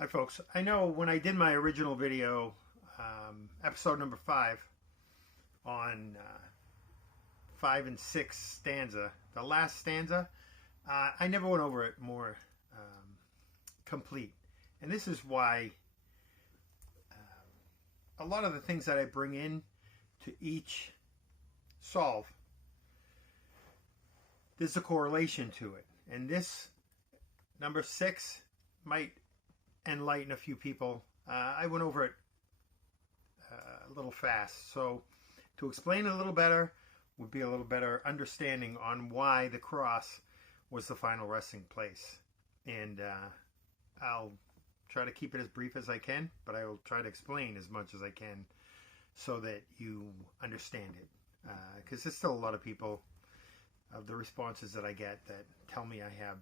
Hi folks, I know when I did my original video, episode number 5 on 5 and 6 stanza, the last stanza, I never went over it more complete. And this is why a lot of the things that I bring in to each solve, there's a correlation to it. And this number 6 might enlighten a few people. I went over it a little fast, so to explain it a little better would be a little better understanding on why the cross was the final resting place. And I'll try to keep it as brief as I can, but I will try to explain as much as I can so that you understand it, because there's still a lot of people of the responses that I get that tell me I have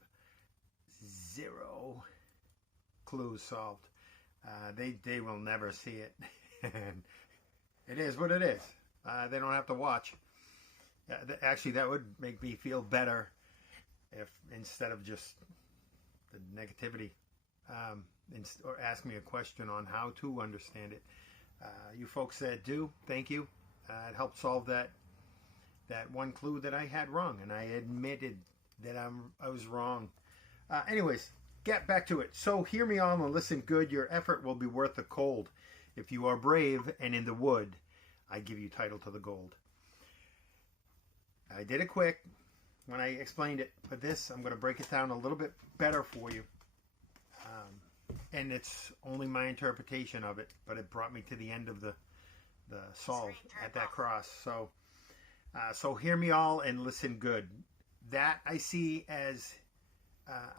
zero clues solved. They will never see it. And it is what it is. They don't have to watch. Actually, that would make me feel better if instead of just the negativity, or ask me a question on how to understand it. You folks that do, thank you. It helped solve that one clue that I had wrong, and I admitted that I was wrong. Anyways, get back to it. So hear me all and listen good. Your effort will be worth the cold. If you are brave and in the wood, I give you title to the gold. I did it quick when I explained it, but this, I'm going to break it down a little bit better for you. And it's only my interpretation of it, but it brought me to the end of the solve at that cross. So hear me all and listen good. That I see as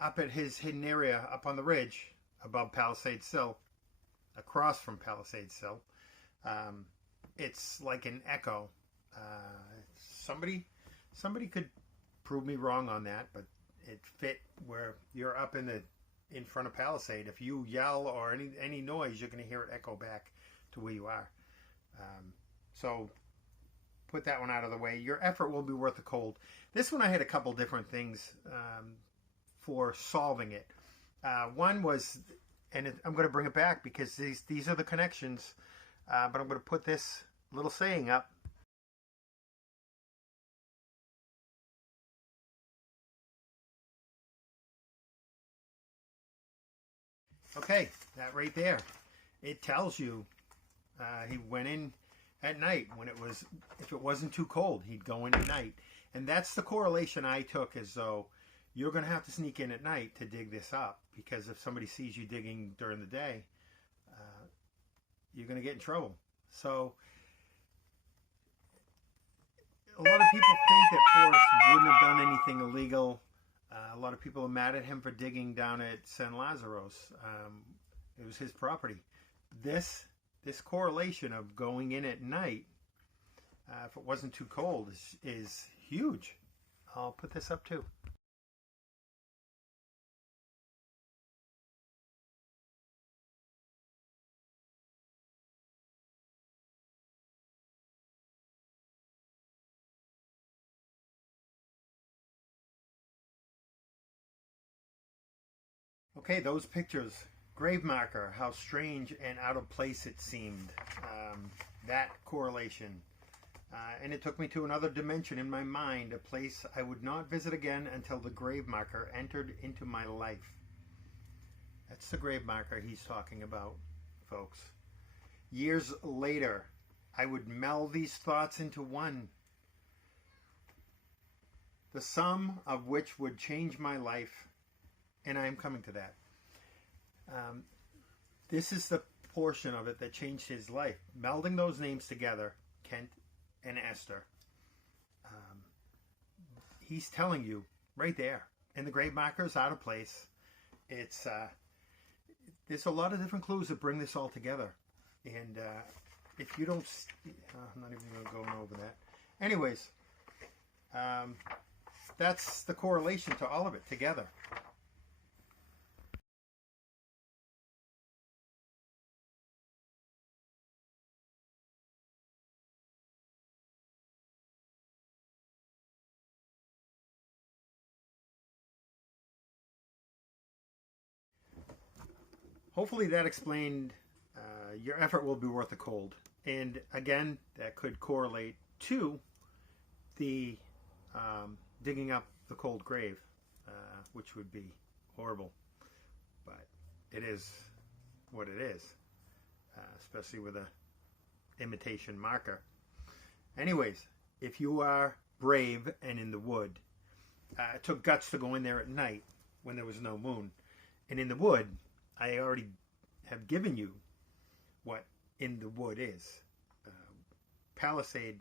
up at his hidden area up on the ridge above Palisade Sill, across from Palisade Sill. It's like an echo. Somebody could prove me wrong on that, but it fit where you're up in front of Palisade. If you yell or any noise, you're going to hear it echo back to where you are. So put that one out of the way. Your effort will be worth the cold. This one I had a couple different things for solving it. One was, and I'm going to bring it back because these are the connections, but I'm going to put this little saying up. Okay, that right there, it tells you he went in at night if it wasn't too cold, he'd go in at night. And that's the correlation I took, as though you're going to have to sneak in at night to dig this up, because if somebody sees you digging during the day, you're going to get in trouble. So a lot of people think that Forrest wouldn't have done anything illegal. A lot of people are mad at him for digging down at San Lazaro's. It was his property. This correlation of going in at night, if it wasn't too cold, is huge. I'll put this up too. Okay, those pictures. Grave marker, how strange and out of place it seemed. That correlation. And it took me to another dimension in my mind, a place I would not visit again until the grave marker entered into my life. That's the grave marker he's talking about, folks. Years later, I would meld these thoughts into one, the sum of which would change my life. And I am coming to that. This is the portion of it that changed his life. Melding those names together, Kent and Esther. He's telling you right there. And the grave marker is out of place. It's there's a lot of different clues that bring this all together. And if you don't, I'm not even going to go over that. Anyways, that's the correlation to all of it together. hopefully that explained your effort will be worth the cold. And again, that could correlate to the digging up the cold grave, which would be horrible. But it is what it is, especially with a imitation marker. Anyways, if you are brave and in the wood, it took guts to go in there at night when there was no moon. And in the wood, I already have given you what in the wood is. Palisade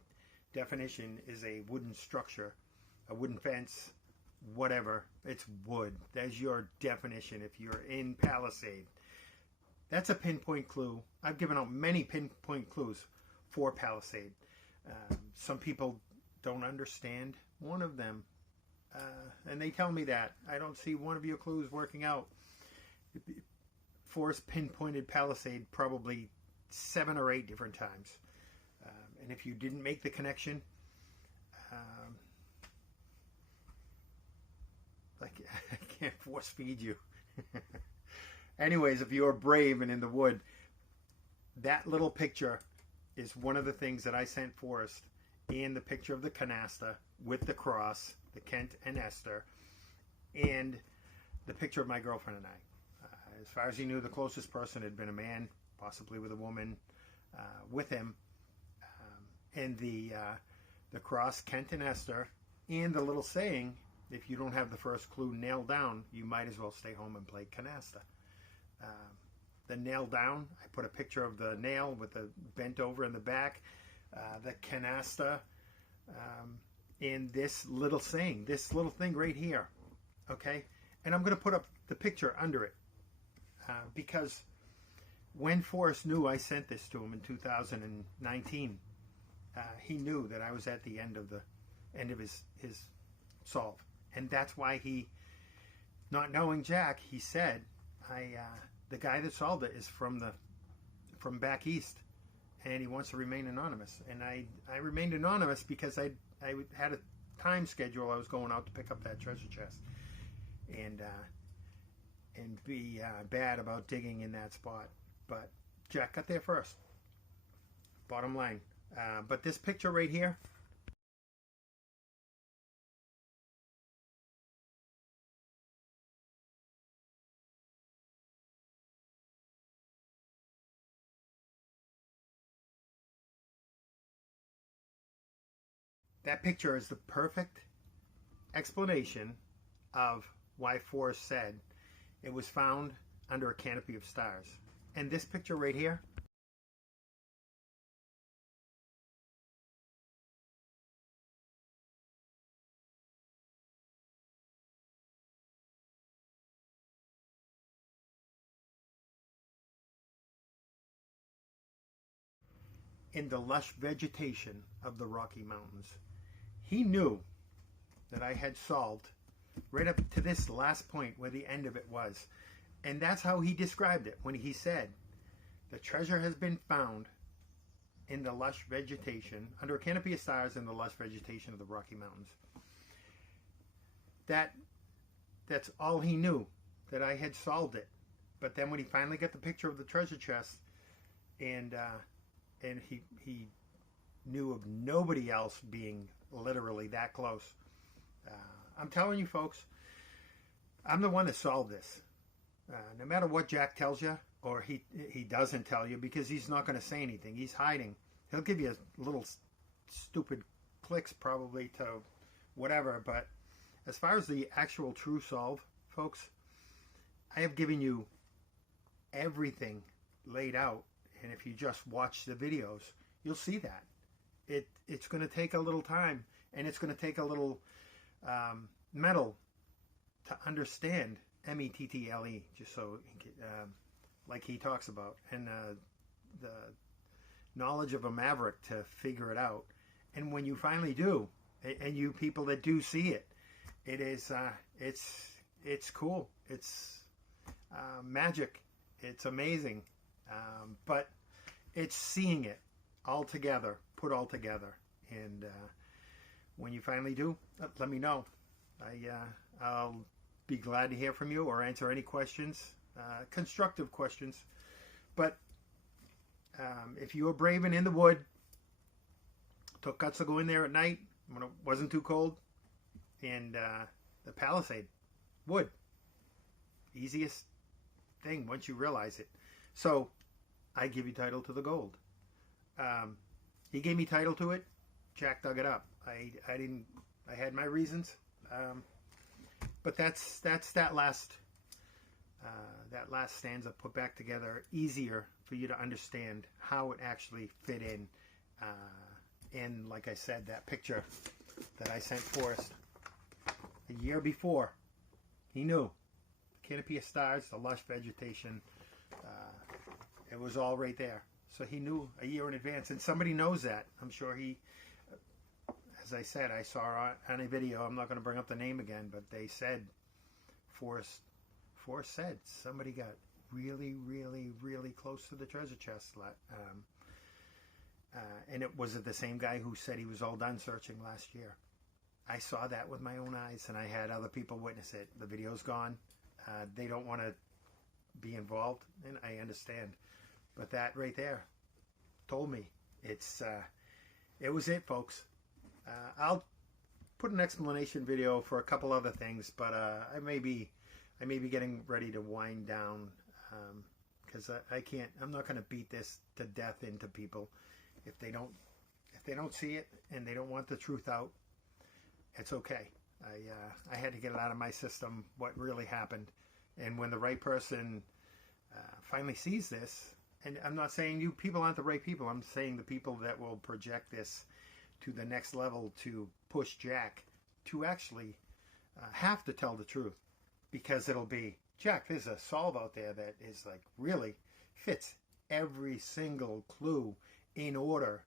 definition is a wooden structure, a wooden fence, whatever. It's wood. That's your definition if you're in Palisade. That's a pinpoint clue. I've given out many pinpoint clues for Palisade. Some people don't understand one of them, and they tell me that. I don't see one of your clues working out. Forrest pinpointed Palisade probably 7 or 8 different times. And if you didn't make the connection, I can't force feed you. Anyways, if you're brave and in the wood, that little picture is one of the things that I sent Forrest, and the picture of the canasta with the cross, the Kent and Esther, and the picture of my girlfriend and I. As far as he knew, the closest person had been a man, possibly with a woman with him. And the cross, Kent and Esther, and the little saying, if you don't have the first clue nailed down, you might as well stay home and play canasta. The nail down, I put a picture of the nail with the bent over in the back, the canasta, and this little saying, this little thing right here, okay? And I'm going to put up the picture under it, because when Forrest knew I sent this to him in 2019, he knew that I was at the end of his solve. And that's why he, not knowing Jack, he said, the guy that solved it is from back east, and he wants to remain anonymous. And I remained anonymous because I had a time schedule. I was going out to pick up that treasure chest, and be bad about digging in that spot. But Jack got there first. Bottom line. But this picture right here, that picture is the perfect explanation of why Forrest said it was found under a canopy of stars. And this picture right here, in the lush vegetation of the Rocky Mountains. He knew that I had solved right up to this last point where the end of it was. And that's how he described it when he said, the treasure has been found in the lush vegetation, under a canopy of stars in the lush vegetation of the Rocky Mountains. That's all he knew, that I had solved it. But then when he finally got the picture of the treasure chest, and he knew of nobody else being literally that close. I'm telling you, folks, I'm the one that solved this. No matter what Jack tells you, or he doesn't tell you, because he's not going to say anything. He's hiding. He'll give you little stupid clicks probably to whatever. But as far as the actual true solve, folks, I have given you everything laid out. And if you just watch the videos, you'll see that. It's going to take a little time, and it's going to take a little metal to understand METTLE, just so like he talks about, and the knowledge of a maverick to figure it out. And when you finally do, and you people that do see it, it is it's cool. It's magic. It's amazing. But it's seeing it all together, put all together. And when you finally do, let me know. I'll be glad to hear from you or answer any questions constructive questions. But if you were brave and in the wood, took guts to go in there at night when it wasn't too cold, and the Palisade, wood, easiest thing once you realize it. So I give you title to the gold. He gave me title to it. Jack dug it up. I didn't. I had my reasons, but that's that last stanza put back together easier for you to understand how it actually fit in. And like I said, that picture that I sent Forrest a year before, he knew. The canopy of stars, the lush vegetation, it was all right there. So he knew a year in advance, and somebody knows that. I'm sure he, as I said, I saw on a video, I'm not going to bring up the name again, but they said, Forrest said somebody got really, really, really close to the treasure chest. And it was the same guy who said he was all done searching last year. I saw that with my own eyes, and I had other people witness it. The video's gone. They don't want to be involved, and I understand. But that right there told me it was it, folks. I'll put an explanation video for a couple other things, but I may be getting ready to wind down because I'm not going to beat this to death into people. If they don't see it and they don't want the truth out, it's okay. I had to get it out of my system what really happened, and when the right person finally sees this, and I'm not saying you people aren't the right people, I'm saying the people that will project this to the next level to push Jack to actually have to tell the truth, because it'll be, Jack, there's a solve out there that is like really fits every single clue in order.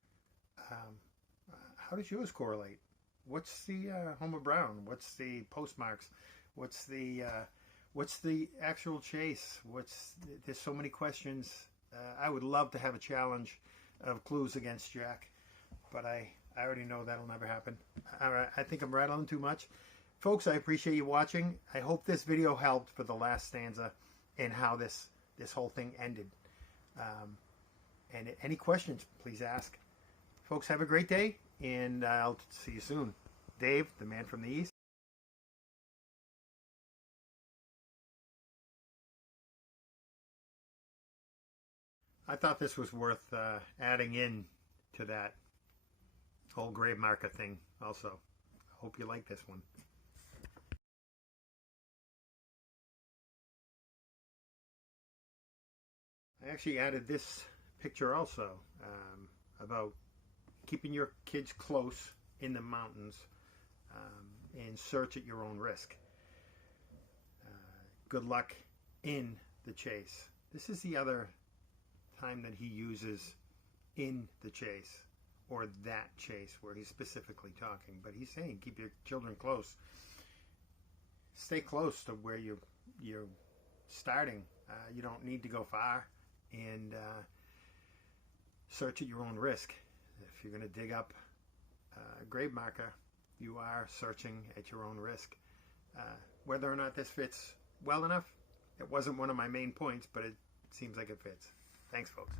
How does yours correlate? What's the Homer Brown? What's the postmarks? What's the actual chase? There's so many questions. I would love to have a challenge of clues against Jack, but I already know that'll never happen. I think I'm rattling too much. Folks, I appreciate you watching. I hope this video helped for the last stanza and how this whole thing ended. And any questions, please ask. Folks, have a great day, and I'll see you soon. Dave, the man from the East. I thought this was worth adding in to that whole grave marker thing also. I hope you like this one. I actually added this picture also about keeping your kids close in the mountains and search at your own risk. Good luck in the chase. This is the other time that he uses in the chase, or that chase, where he's specifically talking, but he's saying keep your children close. Stay close to where you're starting. You don't need to go far, and search at your own risk. If you're going to dig up a grave marker, you are searching at your own risk. Whether or not this fits well enough, it wasn't one of my main points, but it seems like it fits. Thanks, folks.